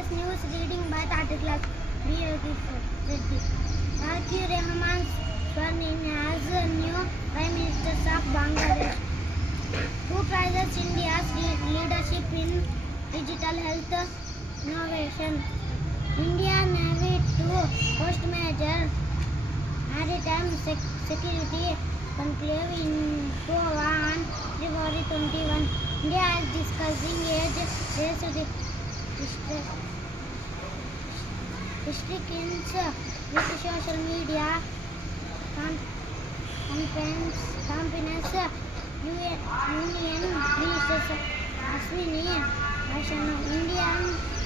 Today's news reading by Tati Class B. Reddy. Arq Rahman sworn in as new Prime Minister of Bangladesh. Who prizes India's leadership in digital health innovation? India Navy to host major maritime security conclave in Goa on February 21. India is discussing age-based restrictions with social media companies. Union Minister Ashwini Vaishnaw.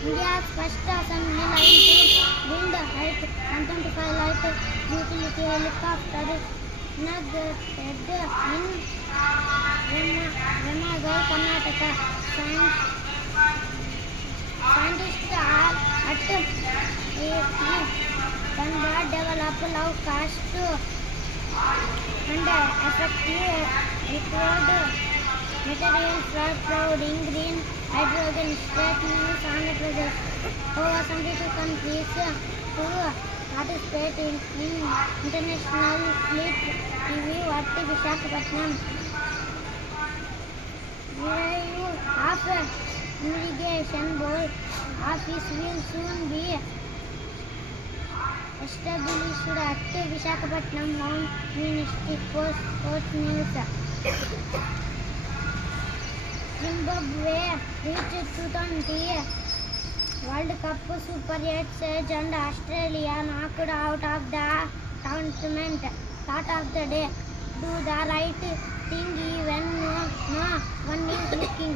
India's first assembly line to build height 125 light utility helicopter inaugurated in Ramagai, Karnataka. Scientists are at Dhanbad develop low-cost and effective liquid material for producing green hydrogen. State news: Andhra Pradesh. Over 72 countries to participate in international fleet review at Visakhapatnam. Review of irrigation board office will soon be established at Visakhapatnam. Home Ministry Post News. Zimbabwe reached 2020 World Cup Super 8 stage and Australia knocked out of the tournament. Thought of the day: do the right thing even no one is looking.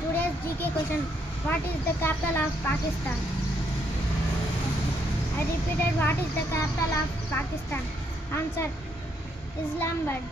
Today's GK question: what is the capital of Pakistan? I repeated, what is the capital of Pakistan? Answer: Islamabad.